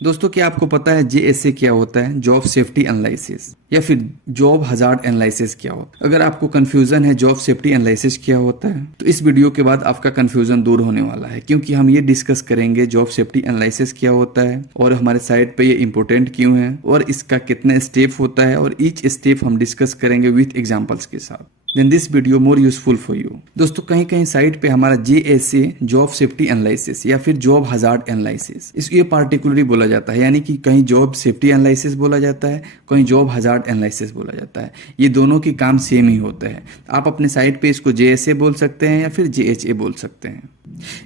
दोस्तों, क्या आपको पता है जेएसए क्या होता है? जॉब सेफ्टी एनालिसिस, या फिर जॉब हजार्ड एनालिसिस क्या होता है? अगर आपको कंफ्यूजन है जॉब सेफ्टी एनालिसिस क्या होता है, तो इस वीडियो के बाद आपका कंफ्यूजन दूर होने वाला है, क्योंकि हम ये डिस्कस करेंगे जॉब सेफ्टी एनालिसिस क्या होता है और हमारे साइट पे ये इंपॉर्टेंट क्यों है और इसका कितना स्टेप होता है, और ईच स्टेप हम डिस्कस करेंगे विथ एग्जाम्पल्स के साथ। Then this video more useful for you. दोस्तों, कहीं कहीं साइट पे हमारा जेएसए जॉब सेफ्टी एनालिसिस या फिर जॉब हजार्ड एनालिसिस इस ये पार्टिकुलरली बोला जाता है, यानी कि कहीं जॉब सेफ्टी एनालिसिस बोला जाता है, कहीं जॉब हजार्ड एनालिसिस बोला जाता है। ये दोनों की काम सेम ही होता है। आप अपने साइट पे इसको जेएसए बोल सकते हैं या फिर जेएचए बोल सकते हैं।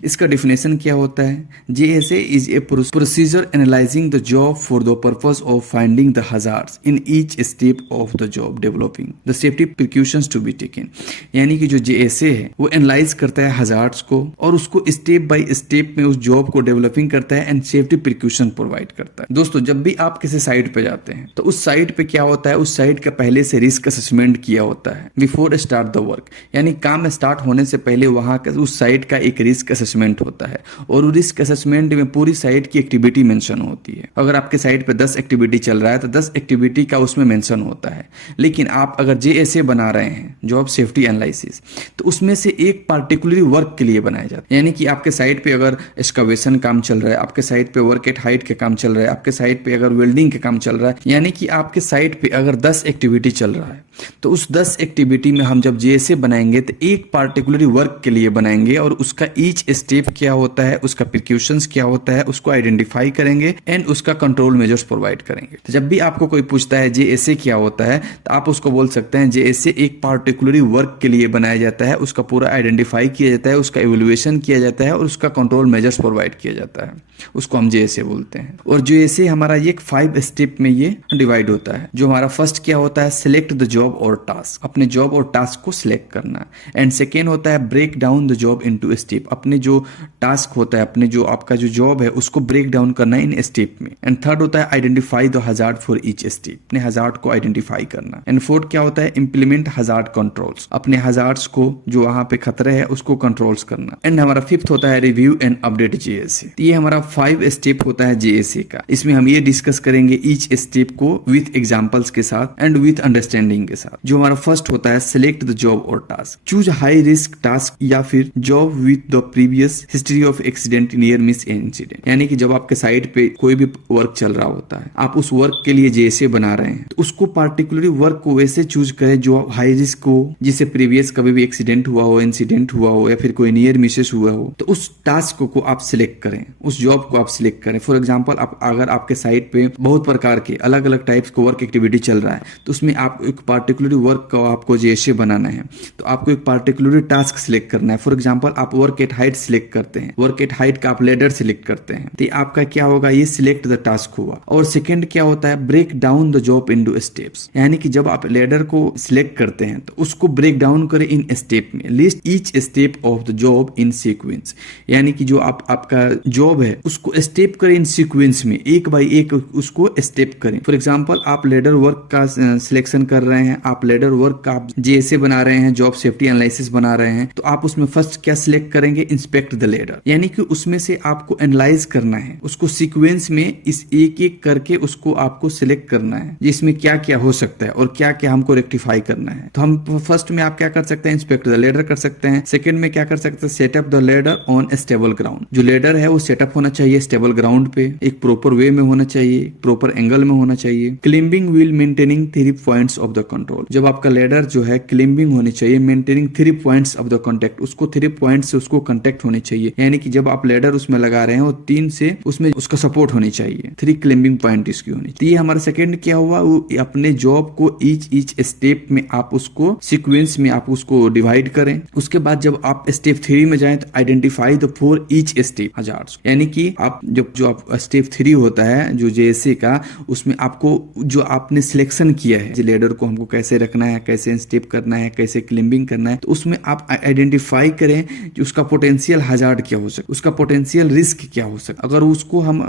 इसका डेफिनेशन क्या होता है? JSA is a procedure analysing the job for the purpose of finding the hazards in each step of the job, developing the safety precautions to be taken. यानी कि जो जेएसए है वो एनालाइज करता है हजार्ड्स को और उसको स्टेप बाय स्टेप में उस जॉब को डेवलपिंग करता है एंड सेफ्टी प्रिकॉशन प्रोवाइड करता है। दोस्तों, जब भी आप किसी साइट पे जाते हैं तो उस साइट पे क्या होता है, उस साइट का पहले से रिस्क असेसमेंट किया होता है बिफोर स्टार्ट द वर्क। यानी काम स्टार्ट होने से पहले वहां का उस साइट का एक रिस्क असेसमेंट होता है और रिस्क असेसमेंट में पूरी साइट की एक्टिविटी मेंशन होती है। अगर आपके साइट पे 10 एक्टिविटी चल रहा है तो 10 एक्टिविटी का उसमें मेंशन होता है। लेकिन आप अगर जेएसए बना रहे हैं, जॉब सेफ्टी एनालिसिस, तो उसमें से एक पार्टिकुलर वर्क के लिए बनाया जाता है। यानी कि आपके साइट पे अगर एक्सकवेशन काम चल रहा है, आपके साइट पे वर्क एट हाइट के काम चल रहा है, आपके साइट पे अगर वेल्डिंग के काम चल रहा है, यानी कि आपके साइट पे अगर 10 एक्टिविटी चल रहा है तो उस 10 एक्टिविटी में हम जब जेएसए बनाएंगे तो एक पार्टिकुलर वर्क के लिए बनाएंगे और उसका ईच स्टेप क्या होता है, उसका प्रिकॉशंस क्या होता है, उसको आइडेंटिफाई करेंगे एंड उसका कंट्रोल मेजर्स प्रोवाइड करेंगे। तो जब भी आपको कोई पूछता है जेएसए क्या होता है तो आप उसको बोल सकते हैं जेएसए एक पार्टिकुलर वर्क के लिए बनाया जाता है, उसका पूरा आइडेंटिफाई किया जाता है, उसका इवैल्यूएशन किया जाता है और उसका कंट्रोल मेजर्स प्रोवाइड किया जाता है, उसको हम जेएसए बोलते हैं। और जेएसए हमारा ये 5 स्टेप में ये डिवाइड होता है। जो हमारा फर्स्ट क्या होता है, सिलेक्ट द जॉब और टास्क, अपने जॉब और टास्क को सिलेक्ट करना। एंड सेकेंड होता है break down the job into step, अपने जो टास्क होता है, अपने जो आपका जो जॉब है उसको ब्रेक डाउन करना इन स्टेप में। एंड थर्ड होता है identify the hazard for each step, अपने हजार्ड को आइडेंटिफाई करना। एंड फोर्थ क्या होता है, इंप्लीमेंट हजार्ड कंट्रोल्स, अपने हजार्ड्स को जो वहां पे खतरे है उसको कंट्रोल्स करना। एंड हमारा फिफ्थ होता है रिव्यू एंड अपडेट जेएसए। ये हमारा 5 स्टेप होता है जेएसए का। इसमें हम ये डिस्कस करेंगे ईच स्टेप को विथ एग्जांपल्स के साथ एंड विथ अंडरस्टैंडिंग के साथ। जो हमारा फर्स्ट होता है सिलेक्ट द जॉब और task, choose high risk task या फिर job with the previous history of accident near miss incident. यानी कि जब आपके साइट पे कोई भी वर्क चल रहा होता है, आप उस वर्क के लिए जेएसए बना रहे हैं, तो उसको पार्टिकुलरली वर्क को वैसे चूज करें जो हाई रिस्क हो, जिससे प्रीवियस कभी भी एक्सीडेंट हुआ हो, इंसिडेंट हुआ हो या फिर कोई नियर मिसेस हुआ हो, तो उस टास्क को आप सिलेक्ट करें, उस जॉब को आप सिलेक्ट करें। फॉर एग्जाम्पल, आप अगर आपके साइट पे बहुत प्रकार के अलग अलग टाइप्स को वर्क एक्टिविटी चल रहा है तो उसमें आप एक पार्टिकुलर वर्क का आपको जेएसए बनाना है, तो आपको एक पार्टिकुलर टास्क सिलेक्ट करना है। फॉर एग्जाम्पल, आप वर्क एट हाइट सिलेक्ट करते हैं, वर्क एट हाइट का आप लेडर सिलेक्ट करते हैं, तो आपका क्या होगा, ये सिलेक्ट द टास्क हुआ। और सेकंड क्या होता है, break down the job into steps. यानी कि जब आप लेडर को सिलेक्ट करते हैं तो उसको ब्रेक डाउन करें इन स्टेप में, list each step of the job in sequence. यानी कि जो आपका जॉब है उसको स्टेप करें इन सीक्वेंस में, एक बाय एक उसको स्टेप करें। फॉर एग्जाम्पल, आप लेडर वर्क का सिलेक्शन कर रहे हैं, आप लेडर वर्क का जेएसए बना रहे हैं, जॉब सेफ्टी एनालिसिस बना रहे हैं, तो आप उसमें फर्स्ट क्या सिलेक्ट करेंगे, इंस्पेक्ट द लेडर। यानी कि उसमें से आपको एनालाइज करना है, उसको सीक्वेंस में इस एक एक करके उसको आपको सिलेक्ट करना है, जिसमें क्या क्या हो सकता है और क्या क्या हमको रेक्टिफाई करना है। तो हम फर्स्ट में आप क्या कर सकते हैं, इंस्पेक्ट द लेडर कर सकते हैं। सेकंड में क्या कर सकते हैं, setup the ladder on stable ground. जो लेडर है वो सेटअप होना चाहिए स्टेबल ग्राउंड पे, एक प्रॉपर वे में होना चाहिए, प्रॉपर एंगल में होना चाहिए। Climbing wheel maintaining 3 points of the control. जब आपका लेडर जो है क्लिम्बिंग होनी चाहिए, maintaining 3 points of the contact, उसको 3 पॉइंट से उसको कॉन्टेक्ट होनी चाहिए। यानी कि जब आप लेडर उसमें लगा रहे हैं वो 3 से उसमें उसका सपोर्ट होनी चाहिए, 3 क्लिम्बिंग पॉइंट इसकी होनी चाहिए। ये हमारा सेकंड क्या हुआ, वो अपने जॉब को ईच स्टेप में आप उसको सीक्वेंस में आप उसको डिवाइड करें। उसके बाद जब आप स्टेप 3 में जाएं तो identify the 4 each step hazards. यानी कि आप जब जो आप स्टेप 3 होता है जो जेएसए का, उसमें आपको जो आपने सिलेक्शन किया है लेडर को हमको कैसे रखना है, कैसे स्टेप करना है, कैसे क्लिम्बिंग करना है, तो उसमें आप आइडेंटिफाई करें कि उसका पोटेंशियल हजार्ड क्या हो सकता, उसका पोटेंशियल रिस्क क्या हो सकता। अगर उसको हम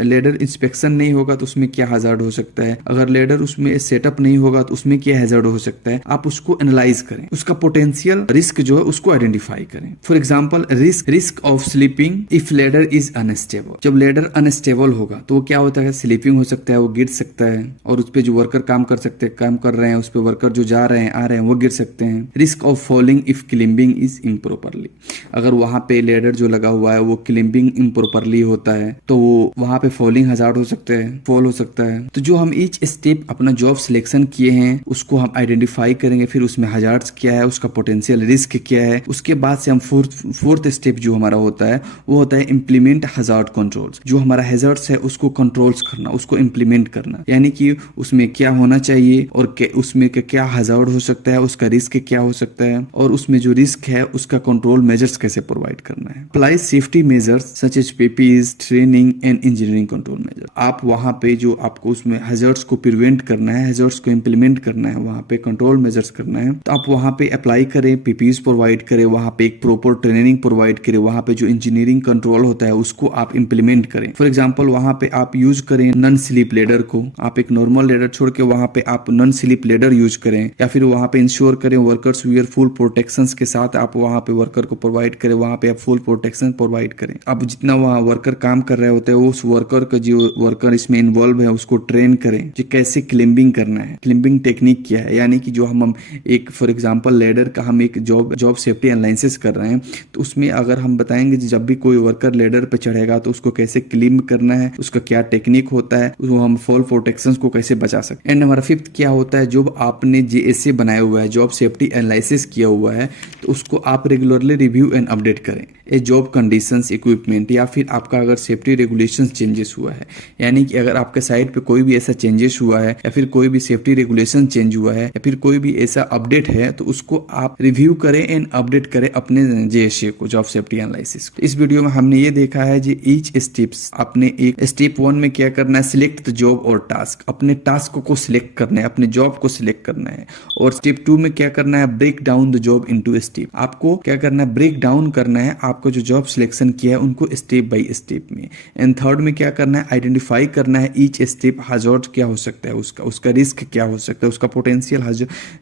लेडर इंस्पेक्शन नहीं होगा तो उसमें क्या हजार्ड हो सकता है, अगर लेडर उसमें सेटअप नहीं होगा तो उसमें क्या हजार्ड हो सकता है, आप उसको उसको एनालाइज करें, उसका पोटेंशियल रिस्क जो है उसको आइडेंटिफाई करें। For example risk of sleeping if ladder is unstable. जब लेडर अनस्टेबल होगा तो वो क्या होता है, स्लीपिंग हो सकता है, वो गिर सकता है, और उस पे जो वर्कर काम कर रहे हैं उस पे वर्कर जो जा रहे हैं आ रहे हैं वो गिर सकते हैं। Risk of falling if climbing is improperly. अगर वहां पे लेडर जो लगा हुआ है वो क्लिम्बिंग इम्प्रॉपरली होता है तो वो वहां पे फॉलिंग हजार्ड हो सकते हैं, फॉल हो सकता है। तो जो हम ईच स्टेप अपना जॉब सिलेक्शन किए हैं उसको हम आइडेंटिफाई करेंगे, फिर उसमें हजार्ड्स क्या है, उसका पोटेंशियल रिस्क क्या है। उसके बाद से हम फोर्थ स्टेप जो हमारा होता है वो होता है इम्प्लीमेंट हजार्ड कंट्रोल्स। जो हमारा हैजर्ड्स है उसको कंट्रोल्स करना, उसको इम्प्लीमेंट करना, यानी कि उसमें क्या होना चाहिए और उसमें क्या हजार्ड हो सकता है, उसका रिस्क क्या हो सकता है, और उसमें जो रिस्क है उसका कंट्रोल मेजर्स कैसे प्रोवाइड करना है। Apply safety measures such as PPEs, training and engineering control measure. आप वहां पे जो आपको उसमें हैजर्ड्स को प्रिवेंट करना है, हैजर्ड्स को इम्प्लीमेंट करना है, वहां पे कंट्रोल मेजर्स करना है, तो आप वहां पे अप्लाई करें, पीपीईज प्रोवाइड करें, वहां पे एक प्रॉपर ट्रेनिंग प्रोवाइड करें, वहां पे जो इंजीनियरिंग कंट्रोल होता है उसको आप इंप्लीमेंट करें। फॉर एग्जांपल वहां पे आप यूज करें नॉन स्लीप लेडर को, आप एक नॉर्मल लेडर छोड़ के वहां पे आप नॉन स्लीप लेडर यूज करें, या फिर वहां पे इंश्योर करें वर्कर्स वियर फुल प्रोटेक्शंस के साथ आप वहां पे वर्कर को प्रोवाइड करें, वहां पे आप फुल प्रोटेक्शन प्रोवाइड करें। अब जितना वहां वर्कर काम कर रहे होते हैं उस वर्कर का जो वर्कर इसमें इन्वॉल्व है उसको ट्रेन करें कि कैसे क्लिम्बिंग करना है, क्लिम्बिंग टेक्निक क्या है। यानी कि जो हम एक फॉर एग्जांपल लेडर का हम एक जॉब सेफ्टी एनालिसिस कर रहे हैं तो उसमें अगर हम बताएंगे जब भी कोई वर्कर लेडर पे चढ़ेगा तो उसको कैसे क्लिम्ब करना है, उसका क्या टेक्निक होता है, उसको हम फॉल प्रोटेक्शन को कैसे बचा सकते हैं। एंड हमारा फिफ्थ क्या होता है, जो आपने जेएसए बनाया हुआ है, जॉब सेफ्टी एनालिसिस किया हुआ है, तो उसको आप रेगुलरली रिव्यू एंड अपडेट करें। ए जॉब कंडीशंस, इक्विपमेंट, या फिर आपका अगर सेफ्टी रेगुलेशंस चेंजेस हुआ है, यानी कि अगर आपके साइट पे कोई भी ऐसा चेंजेस हुआ है या फिर कोई भी सेफ्टी रेगुलेशन चेंज हुआ है या फिर कोई भी ऐसा अपडेट है तो उसको आप रिव्यू करें एंड अपडेट करें अपने जेएसए को, जॉब सेफ्टी एनालिसिस। इस वीडियो में हमने ये देखा है जी ईच स्टेप्स। आपने एक स्टेप 1 में क्या करना है, सिलेक्ट द जॉब और टास्क, अपने टास्क को सिलेक्ट करना है, अपने जॉब को सिलेक्ट करना है। और स्टेप 2 में क्या करना है, break down the job into step. आपको क्या करना है, ब्रेक डाउन करना है आपको जो जॉब सिलेक्शन किया है उनको स्टेप बाय स्टेप में। एंड थर्ड में क्या करना है, आइडेंटिफाई करना है ईच स्टेप हजार्ड क्या हो सकता है, उसका रिस्क क्या हो सकता है, उसका पोटेंशियल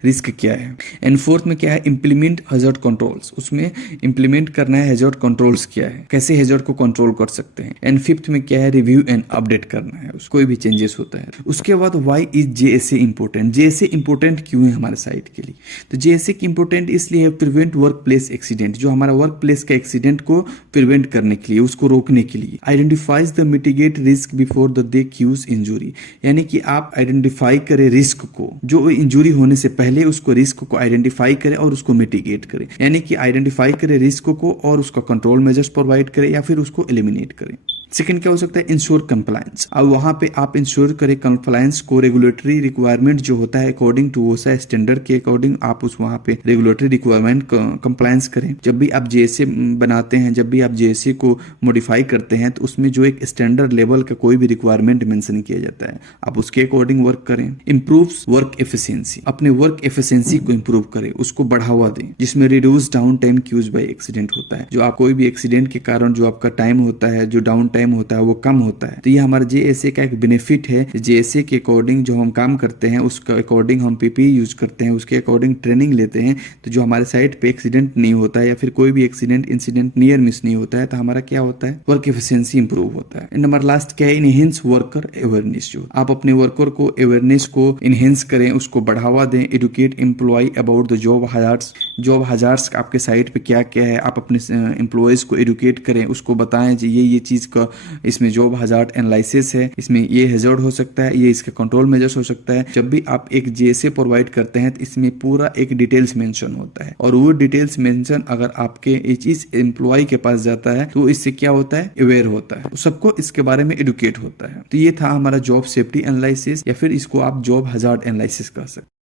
रिस्क क्या है। एंड फोर्थ में क्या है, इंप्लीमेंट हजार्ड कंट्रोल्स, उसमें इंप्लीमेंट करना है हजार्ड कंट्रोल्स क्या है, कैसे हजार्ड को कंट्रोल कर सकते हैं। एंड फिफ्थ में क्या है, रिव्यू एंड अपडेट करना है कोई भी चेंजेस होता है। उसके बाद why is JSA important, JSA important क्यों है हमारे साइट के लिए। तो जेएसए इंपोर्टेंट इसलिए है प्रिवेंट वर्क प्लेस एक्सीडेंट, जो हमारा वर्क प्लेस का एक्सीडेंट को प्रिवेंट करने के लिए, उसको रोकने के लिए। Identifies the mitigate risk before the they cause injury, यानी कि आप आइडेंटिफाई करें रिस्क को, जो इंजुरी होने से पहले उसको रिस्क को आइडेंटिफाई करें और उसको मिटिगेट करें, यानी कि आइडेंटिफाई करें रिस्क को और उसका कंट्रोल मेजर्स प्रोवाइड करें या फिर उसको एलिमिनेट करें। सेकंड क्या हो सकता है, इंश्योर कंप्लायंस। अब वहां पे आप इंश्योर करें कंप्लायंस को, रेगुलेटरी रिक्वायरमेंट जो होता है अकॉर्डिंग टू ओसा स्टैंडर्ड के अकॉर्डिंग आप उस वहां पे रेगुलेटरी रिक्वायरमेंट कंप्लायंस करें। जब भी आप जेएसए बनाते हैं, जब भी आप जेएसए को मॉडिफाई करते हैं तो उसमें जो एक स्टैंडर्ड लेवल का कोई भी रिक्वायरमेंट मेंशन किया जाता है आप उसके अकॉर्डिंग वर्क करें। इंप्रूव्स वर्क एफिशिएंसी, अपने वर्क एफिशिएंसी को इंप्रूव करें, उसको बढ़ावा दें, जिसमें reduce down time cause by accident होता है। जो आप कोई भी एक्सीडेंट के कारण जो आपका टाइम होता है, जो डाउन टाइम होता है वो कम होता है। तो ये हमारा जेएसए का एक बेनिफिट है। जेएसए के अकॉर्डिंग जो हम काम करते हैं उसका अकॉर्डिंग हम पीपीई यूज करते हैं, उसके अकॉर्डिंग ट्रेनिंग लेते हैं, तो जो हमारे साइट पे एक्सीडेंट नहीं होता है या फिर कोई भी एक्सीडेंट इंसिडेंट नियर मिस नहीं होता है तो हमारा क्या होता है, वर्क एफिशिएंसी इंप्रूव होता है। नंबर लास्ट क्या है, इनहेंस वर्कर अवेयरनेस। जो आप अपने वर्कर को अवेयरनेस को इनहेंस करें, उसको बढ़ावा दें, educate employ about the job hazards. Job hazards आपके साइट पे क्या क्या है, आप अपने एम्प्लॉयज को एडुकेट करें, उसको बताएं जी ये चीज का इसमें जॉब हजार्ड एनालिसिस है, इसमें ये हजार्ड हो सकता है, ये इसका कंट्रोल मेजर्स हो सकता है। जब भी आप एक जेएसए प्रोवाइड करते हैं तो इसमें पूरा एक डिटेल्स मेंशन होता है और वो डिटेल्स मेंशन अगर आपके इस एम्प्लॉय के पास जाता है तो इससे क्या होता है, अवेयर होता है, सबको इसके बारे में एडुकेट होता है। तो ये था हमारा जॉब सेफ्टी एनालिसिस या फिर इसको आप जॉब हजार्ड एनालिसिस कह सकते हैं।